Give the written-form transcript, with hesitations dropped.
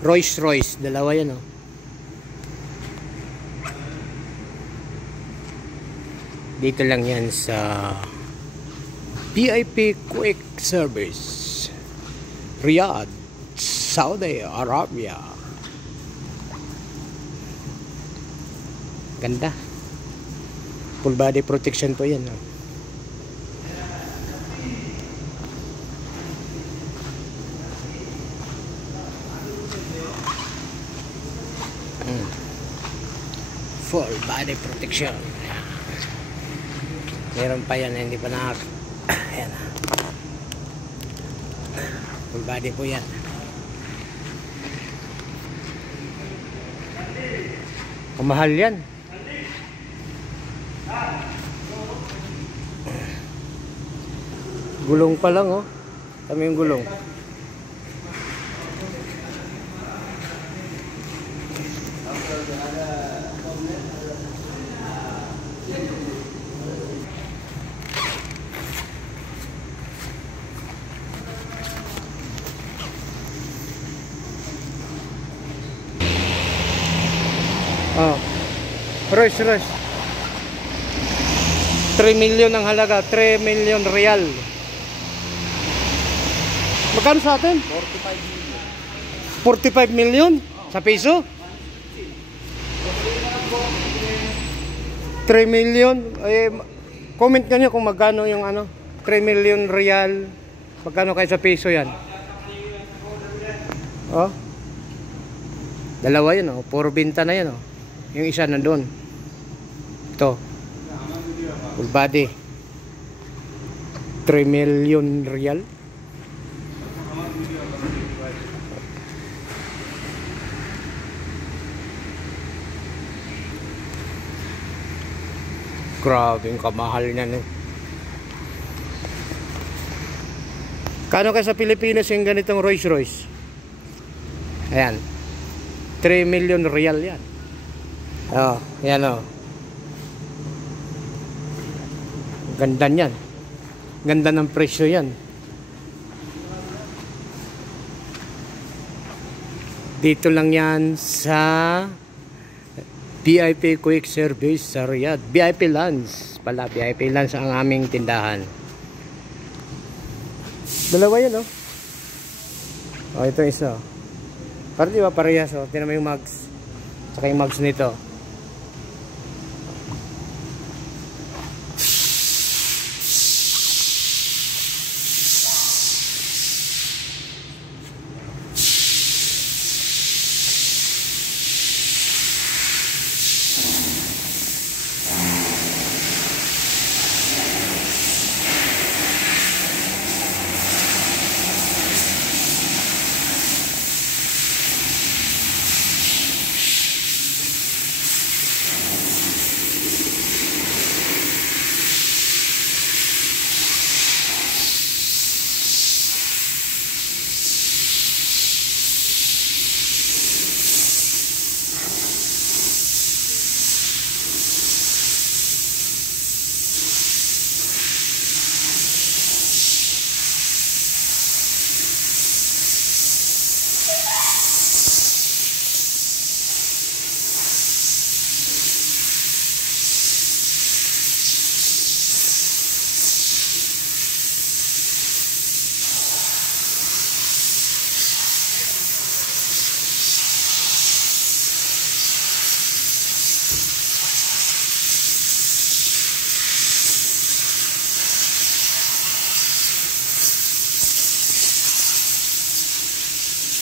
Rolls-Royce, dalawa yan oh. Dito lang yan sa VIP Quick Service, Riyadh, Saudi Arabia. Ganda. Full body protection po yan oh. Full body protection. Meron pa yan, hindi pa ayan. Full body po yan. Kamahal yan. Gulong pa lang oh. Kami yung gulong. Oh. Rolls-Royce. 3 million ang halaga, 3 million real. Magkano sa atin? 45 million sa piso? 3 million. Comment nyo kung magkano yung 3 million real. Magkano kayo sa piso yan? Oh. Dalawa yun oh. Puro binta na yan oh. Yung isa nandun. Ito. Full body. 3 million real. Grabe yung kamahal niya eh. Kano ka sa Pilipinas yung ganitong Rolls-Royce? Ayan. 3 million real yan. Oh, yan oh. Ganda niyan. Ganda ng presyo yan. Dito lang yan sa VIP Quick Service sa Riyadh. VIP Lands pala. VIP Lands ang aming tindahan. Dalawa yan oh. Oh, ito isa oh. Parang di ba parehas oh. Tingnan mo yung mugs. Saka yung mugs nito.